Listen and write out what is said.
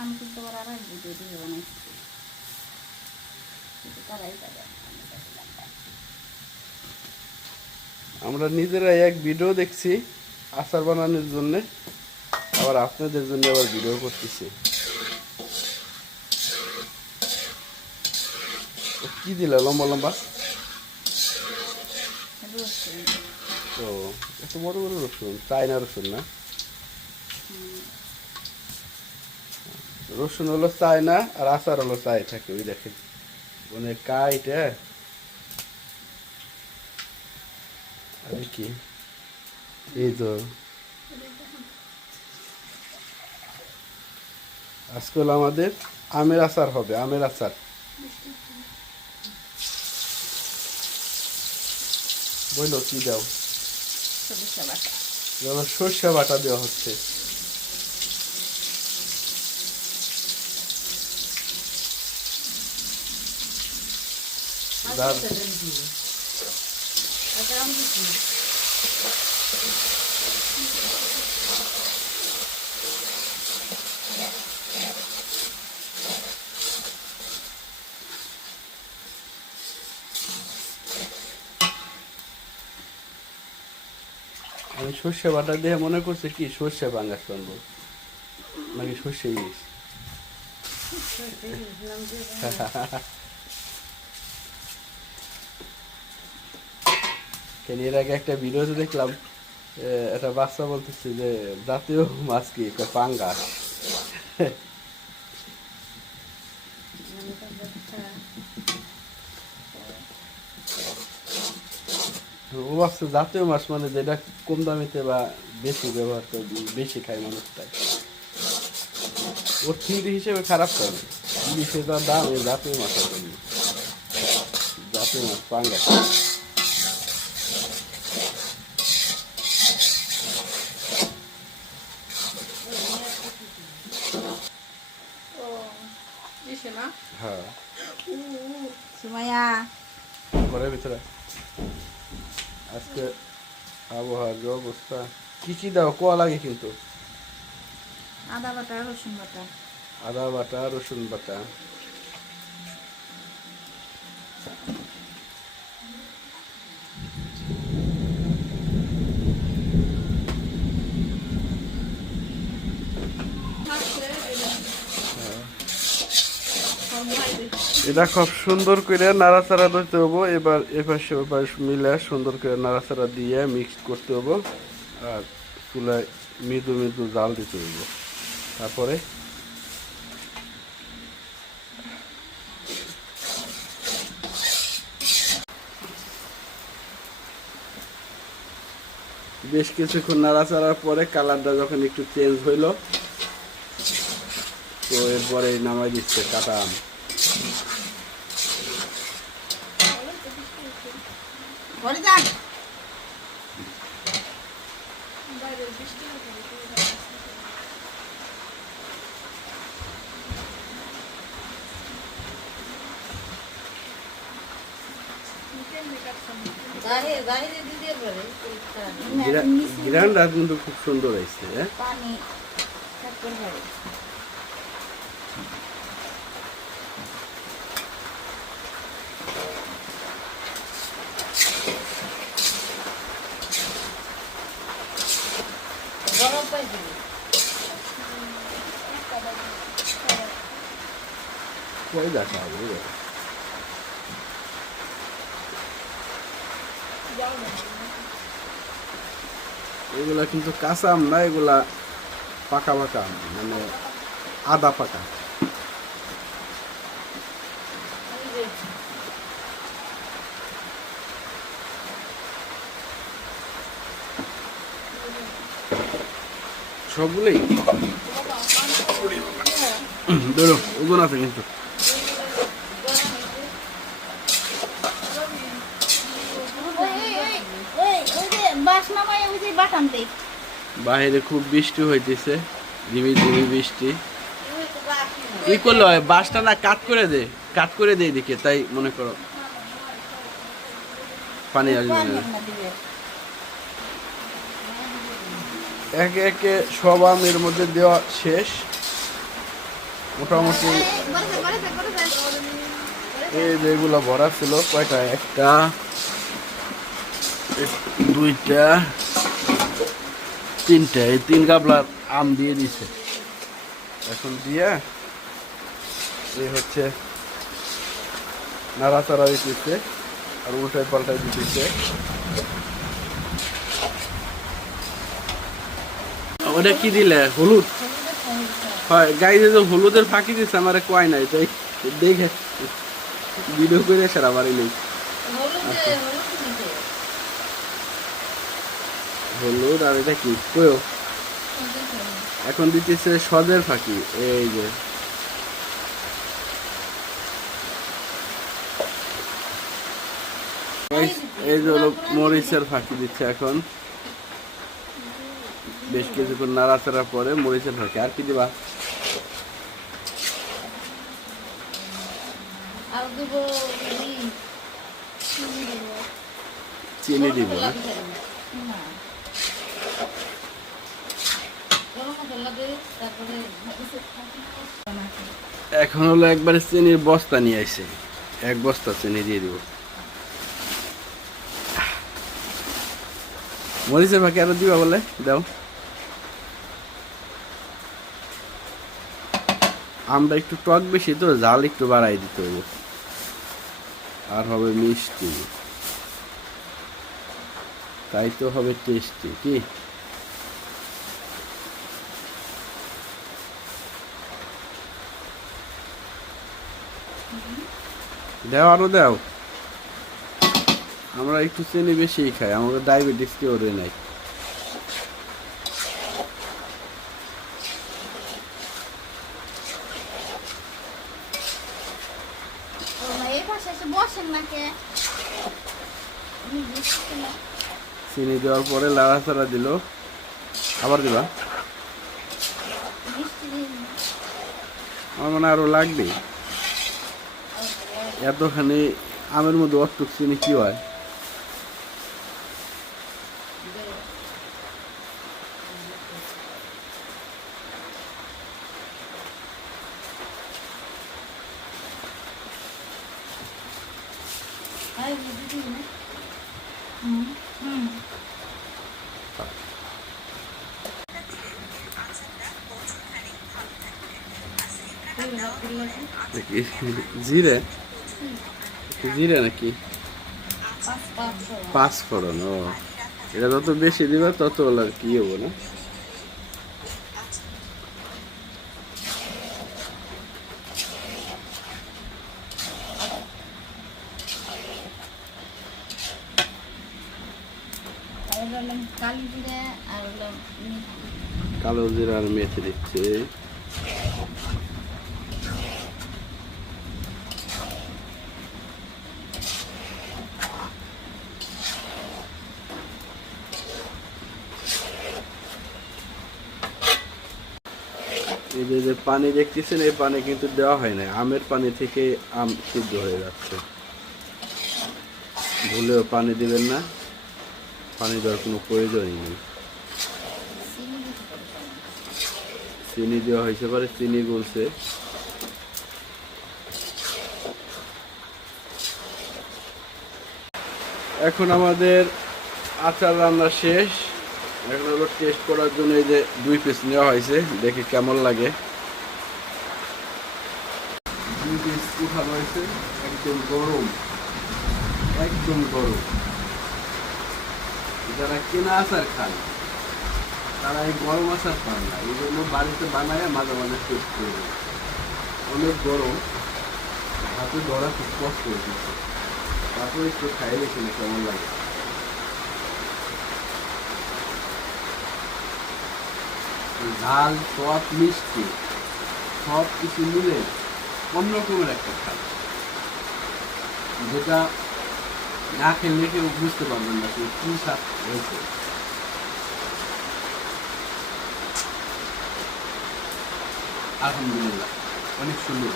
আমি কিন্তু আবার আর এক ভিডিও দিয়ে বানাইছি, কিন্তু তারাই যাবে। আমরা নিজেরাই এক ভিডিও দেখছি আচার বানানোর জন্য, আবার আপনাদের জন্য আবার ভিডিও করতেছি। কি দিলা লম্বা লম্বা? রসুন। তো এত বড় বড় রসুন, চায়না রসুন না? রসুন হলো চায়না আর আচার হলো চাই থাকে, ওই দেখেন মানে কাইটা। আরে কি এই তো আজকাল আমাদের আমের আচার হবে, আমের আচার। বললো কি দাও? সরিষা বাটা। যেমন সর্ষে বাটা দেওয়া হচ্ছে। আমি সর্ষে বাটা দিয়ে মনে করছি কি সর্ষে বাঙ্গাস আনবো, নাকি সর্ষে ইলিশ। কেন এর আগে একটা ভিডিওতে দেখলাম একটা বাচ্চা বলতেছে যে জাতীয় মাছ কি পাঙ্গাস। ও ভাবছে জাতীয় মাছ মানে যেটা কম দামিতে বা বেশি ব্যবহার করে, বেশি খায় মানুষ, তাই ওর থিওরি হিসেবে খারাপ করে। ইলিশের যা দাম এই জাতীয় মাছের জন্য, জাতীয় মাছ পাঙ্গাস। হ্যাঁ সুমাইয়া ঘরের ভিতরে আজকে আবহাওয়ার যে অবস্থা, কি কি দাও কোয়া লাগে কিন্তু? আদা বাটা, রসুন বাটা। আদা বাটা, রসুন বাটা। এটা খুব সুন্দর করে নাড়াচাড়া দিতে হবো। এবার এপাশে ওপাশ মিলে সুন্দর করে নাড়াচাড়া দিয়ে মিক্স করতে হবো, আর চুলায় মৃদু মৃদু জাল দিতে হবো। তারপরে বেশ কিছুক্ষণ নাড়াচাড়ার পরে কালারটা যখন একটু চেঞ্জ হইল, তো এরপরে নামাই দিচ্ছে কাটা আম। গ্রান্ডার কিন্তু খুব সুন্দর হয়েছে। পানি গরম পাই দিবি। কই দেখা হবে এগুলা কিন্তু কাঁচা আম না, এগুলা পাকা পাকা আম, মানে আদা পাকা। সবগুলোই ধরো ওজন আছে কিন্তু। বাইরে খুব বৃষ্টি হইতেছে, ঝিমি ঝিমি বৃষ্টি। কি করলো বাসটা না কাট করে দে, কাট করে দে এদিকে, তাই মনে করো পানি আসবে না। একে একে সব আম এর মধ্যে দেওয়া শেষ। মোটামুটি এই যেগুলো ভরা ছিল কয়টা, একটা, দুইটা, তিনটা, এই 3 গাবলার আম দিয়ে দিছে। এখন দিয়ে এই হচ্ছে নাড়াচাড়া দিতেছে আর উল্টায় পাল্টায় দিতেছে। ওটা কি দিলে? হলুদ? হয় গাইতে তো হলুদের ফাঁকি দিচ্ছে, আমার কয় নাই তাই দেখে ভিডিও করে সারা বাড়ি নেই। হলুদ আর এটা কি কয়ো? এখন দিতেছে সদের ফাঁকি। এই যে এই যে হলো মরিচের ফাঁকি দিচ্ছে। এখন বেশ কিছুক্ষণ নাড়াচাড়া পরে মরিচের ফাঁকি। আর কি দিবা? চিনি দিব না? এখন হলো একবারে চিনির বস্তা নিয়ে আসে, 1 বস্তা চিনি দিয়ে দিব। মরিচের ফাঁকি আরো দিবা বলে? দাও। আমরা একটু টক বেশি তো, জাল একটু বাড়াই দিতে হবে। আর হবে মিষ্টি, তাই তো হবে টেস্টি। কি দাও, আরো দাও। আমরা একটু চিনি বেশি খাই, আমাদের ডায়াবেটিস কেউ নাই। চিনি দেওয়ার পরে লাড়াচাড়া দিল, আবার দিবা। আমার মনে আরো লাগবে। এতখানি আমের মধ্যে অটুক চিনি কি হয়? জিরে? জিরে নাকি? 5 ফোড়ন। ও, এটা যত বেশি দিবা তত আর কি হবো না? কালো জিরা আর মেথি দিচ্ছে। এই যে পানি দেখতেছেন, এই পানি কিন্তু দেওয়া হয় না, আমের পানি থেকে আম সিদ্ধ হয়ে যাচ্ছে। ভুলেও পানি দিবেন না, পানি দেওয়ার কোনো প্রয়োজনই নেই। চিনি দেওয়া হয়েছে পরে চিনি বলছে। এখন আমাদের আচার রান্না শেষ। এখন হলো টেস্ট করার জন্য এই যে 2 পিস নেওয়া হয়েছে, দেখি কেমন লাগে। 2 পিস উঠানো হয়েছে, একদম গরম, একদম গরম। যারা কেনা আচার খান তারা এই গরম আচার পান না, এই জন্য বাড়িতে বানায় মাঝে মাঝে টেস্ট করবে। অনেক গরম, হাতে ধরা খুব কষ্ট হয়েছে। তারপরে একটু খাই দেখি না কেমন লাগে। ঝাল, টক, মিষ্টি সব কিছু মিলে অন্যরকমের একটা খাল, যেটা না খেলে কেউ বুঝতে পারবেন না কি স্বাদ হয়েছে। আলহামদুলিল্লাহ, অনেক সুন্দর।